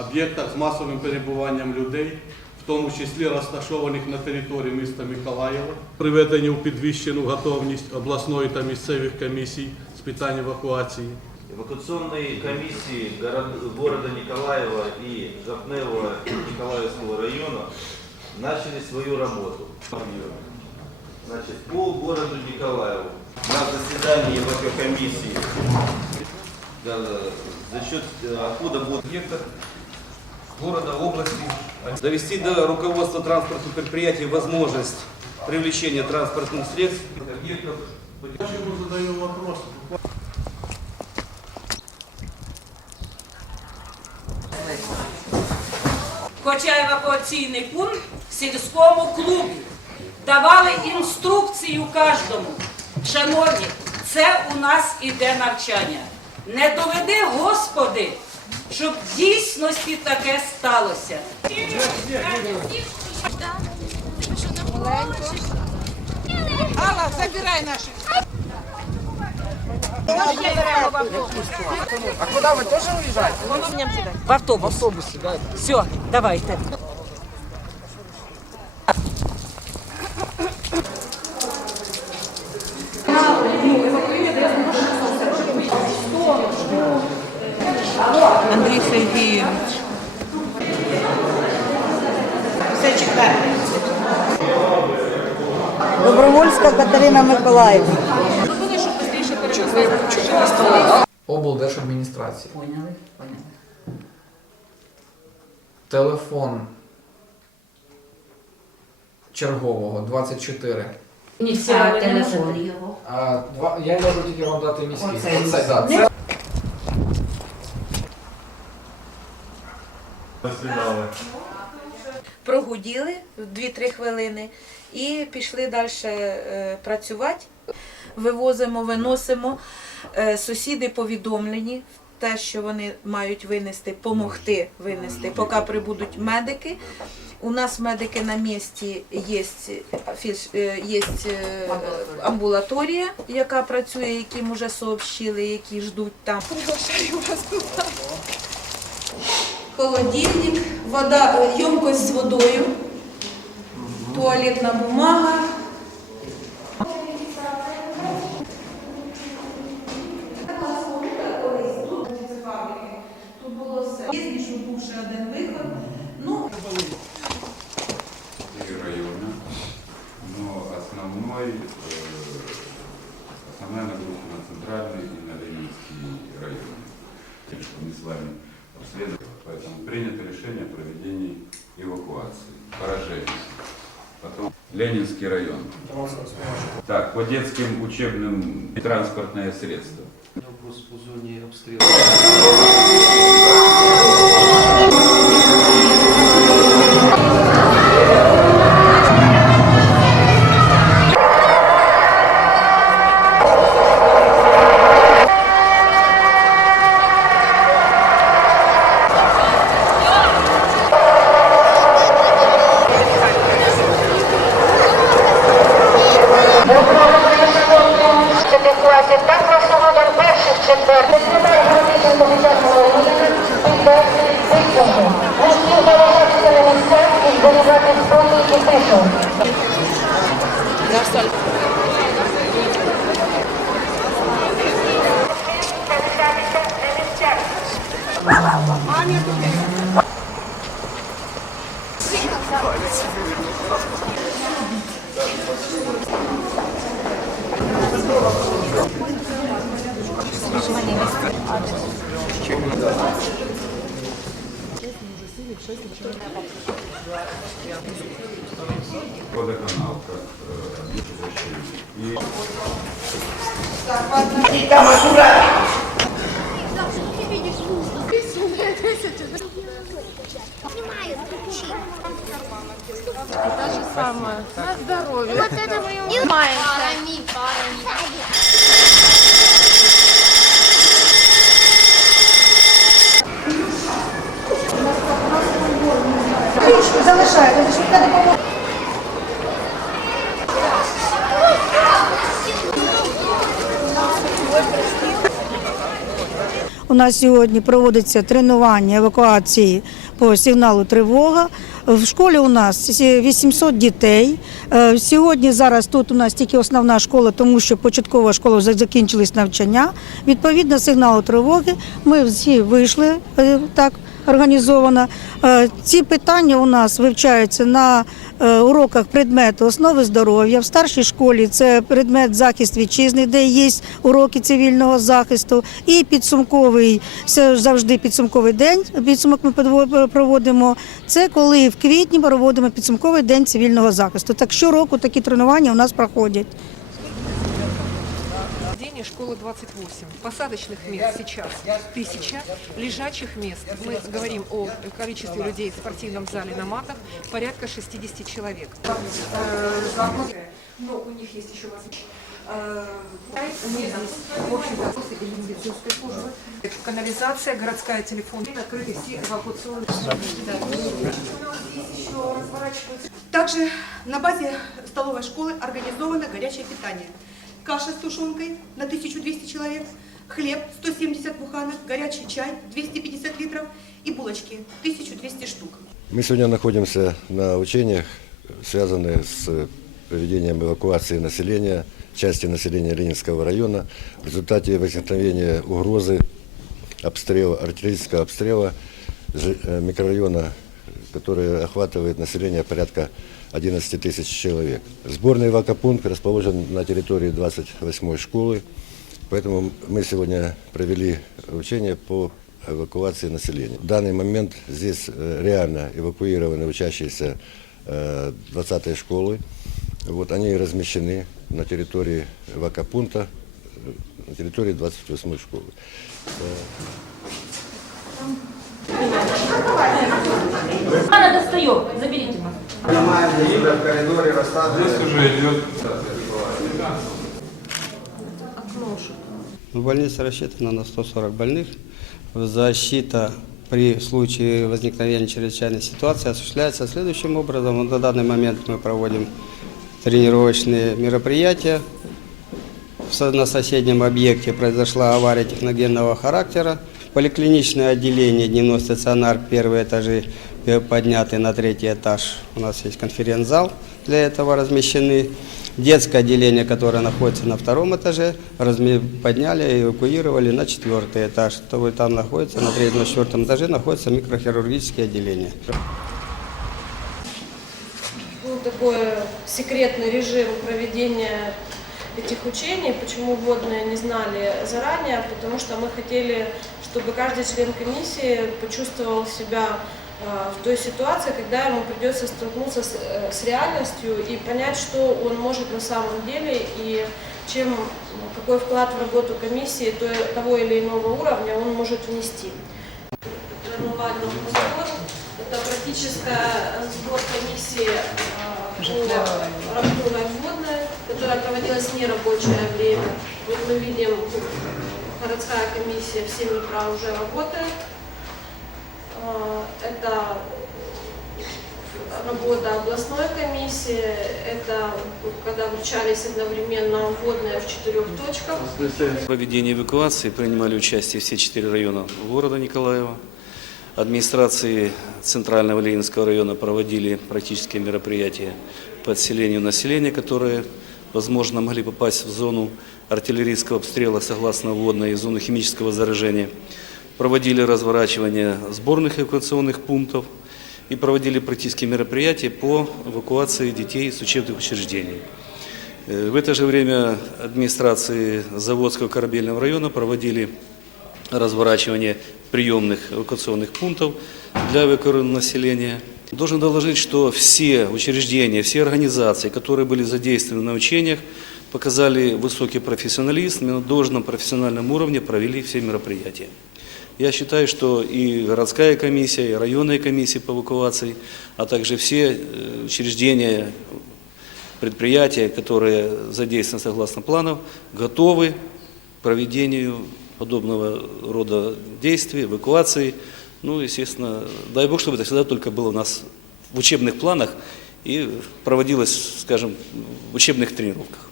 об'єктах з масовим перебуванням людей, в тому числі розташованих на території міста Миколаєва, приведені у підвищену готовність обласної та місцевих комісій з питань евакуації. Эвакуационные комиссии город- города Николаева и Жапнева Николаевского района начали свою работу. Значит, по городу Николаеву на заседании ВК-комиссии да, да, за счет э, откуда будут объектах города, области. Довести до руководства транспортных предприятий возможность привлечения транспортных средств объектов Я йому задаю вопрос. Хоча евакуаційний пункт в сільському клубі. Давали інструкцію кожному. Шановні, це у нас іде навчання. Не доведи, Господи, Щоб в дійсності таке сталося. Алла, забирай наши. А куда вы тоже уезжаете? В автобус. В автобусе, да. Все, давайте. Все чекаємо. Добровольська Катерина Миколаївна. облдержадміністрації. Поняли, поняли. Телефон чергового 24. Ініціали не можете. його. А, два, я можу тільки вам дати міський. Оцей. Оце, да, це прогуділи 2-3 хвилини і пішли далі працювати. Вивозимо, виносимо. Е, Сусіди повідомлені те, що вони мають винести, допомогти винести, поки прибудуть медики. У нас медики на місці є, е, є е, амбулаторія, яка працює, яким вже сообщили, які ждуть там холодильник, вода, е, ємкость з водою, туалетна бумага. Тут фабрики. Тут було все. Підніше був ще один района, но ну, основной Ленинский район. Так, по детским учебным транспортное средство. Вопрос по зоне обстрела. Водоканал как э, объект защиты. И Вот это мы не У нас сьогодні проводиться тренування евакуації по сигналу тривога. В школі у нас 800 дітей. Е, Сьогодні зараз тут у нас тільки основна школа, тому що початкова школа вже закінчились навчання. Відповідно сигналу тривоги ми всі вийшли е, так організовано. Е, Ці питання у нас вивчаються на е, уроках предмету основи здоров'я. В старшій школі це предмет захист вітчизни, де є уроки цивільного захисту. І підсумковий завжди підсумковий день. Підсумок ми проводимо. Це коли в квітні проводимо підсумковий день цивільного захисту. Так щороку такі тренування у нас проходять. Отделение школы 28. Посадочных мест сейчас тысяча. Лежачих мест, мы говорим о количестве людей в спортивном зале на матах, порядка 60 человек. Но у них есть еще возможность. э, не в общем-то, после или медицинской службы. Канализация, городская телефон, открыты все эвакуационные Также на базе столовой школы организовано горячее питание. Каша с тушенкой на 1200 человек, хлеб 170 буханок, горячий чай 250 литров и булочки 1200 штук. Мы сегодня находимся на учениях, связанных с проведением эвакуации населения, части населения Ленинского района в результате возникновения угрозы обстрела, артиллерийского обстрела э, микрорайона, который охватывает население порядка 11 тысяч человек. Сборный эвакопункт расположен на территории 28 школы, поэтому мы сегодня провели учения по эвакуации населения. В данный момент здесь э, реально эвакуированы учащиеся э, 20-й школы. Вот они размещены на территории эвакопункта, э, на территории 28 школы. Она достает, заберите нас. Здесь уже идет Больница рассчитана на 140 больных. Защита при случае возникновения чрезвычайной ситуации осуществляется следующим образом. Вот На данный момент мы проводим тренировочные мероприятия. В На соседнем объекте произошла авария техногенного характера. Поликлиничное отделение, дневной стационар, первые этажи э, подняты на третий этаж. У нас есть конференц-зал для этого размещены. Детское отделение, которое находится на втором этаже, подняли эвакуировали на четвертый этаж. То там находится, на третьем, на четвертом этаже находится микрохирургическое отделение. был такой секретный режим проведения этих учений. Почему водные не знали заранее? Потому что мы хотели, чтобы каждый член комиссии почувствовал себя э, в той ситуации, когда ему придется столкнуться с, э, с реальностью и понять, что он может на самом деле и чем, какой вклад в работу комиссии той- того или иного уровня он может внести. Это практическая сбор комиссии э, по рахунок которая проводилась в нерабочее время. Вот мы видим, городская комиссия в 7 утра уже работает. Э, Это работа областной комиссии, это когда вручались одновременно водные в четырех точках. В проведении эвакуации принимали участие все четыре района города Николаева. Администрации Центрального Ленинского района проводили практические мероприятия по отселению населения, которые, возможно, могли попасть в зону артиллерийского обстрела согласно вводной и зону химического заражения. Проводили разворачивание сборных эвакуационных пунктов и проводили практические мероприятия по эвакуации детей из учебных учреждений. Э, В это же время администрации Заводского корабельного района проводили разворачивание приемных эвакуационных пунктов для эвакуированного населения. Должен доложить, что все учреждения, все организации, которые были задействованы на учениях, показали высокий профессионализм и на должном профессиональном уровне провели все мероприятия. Я считаю, что и городская комиссия, и районная комиссия по эвакуации, а также все э, учреждения, предприятия, которые задействованы согласно планов, готовы к проведению подобного рода действий, эвакуации. Ну, естественно, дай Бог, чтобы это всегда только было у нас в учебных планах и проводилось, скажем, в учебных тренировках.